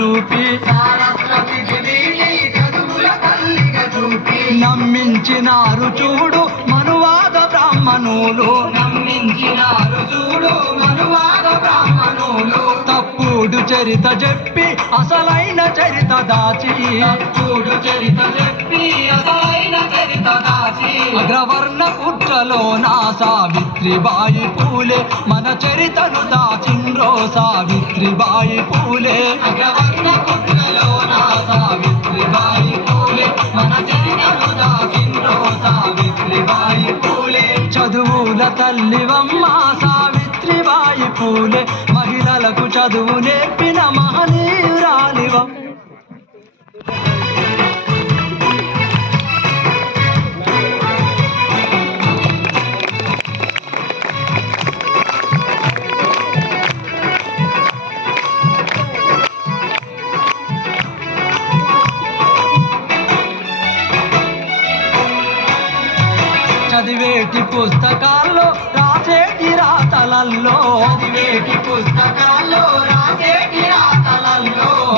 చూపి నమ్మించినారు చూడు మనువాద బ్రాహ్మణులు తప్పుడు చరిత చెప్పి అసలైన చరిత దాచి అగ్రవర్ణ కుట్రలో నా సావిత్రిబాయి పూలే మన చరితను దాచిండ్రో సావిత్రిబాయి పూలే అగ్రవర్ణ కుట్రలో నా సావిత్రిబాయి పూలే మన చరితను దాచిండ్రో సావిత్రిబాయి పూలే చదువుల తల్లివమ్మ సావిత్రిబాయి పూలే మహిళలకు చదువు నేర్పిన మహనీయురాలివ చదివేటి పుస్తకాల్లో రాసేటి రాతలల్లో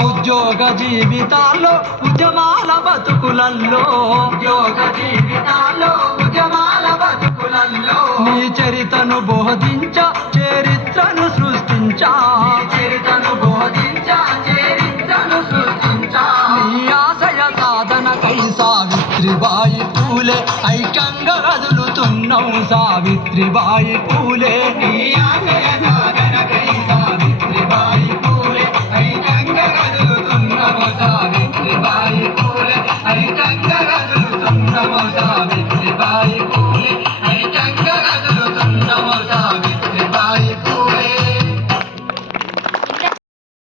ఉద్యోగ జీవితాల్లో ఉద్యమాల బతుకులల్లో నీ చరితను బోధించ చరిత్రను సృష్టించా నీ ఆశయ సాధనకై సావిత్రిబాయి పూలే ఐక్యంగా కదులుతున్నావు సావిత్రిబాయి పూలే నీ ఆశయ సాధనకై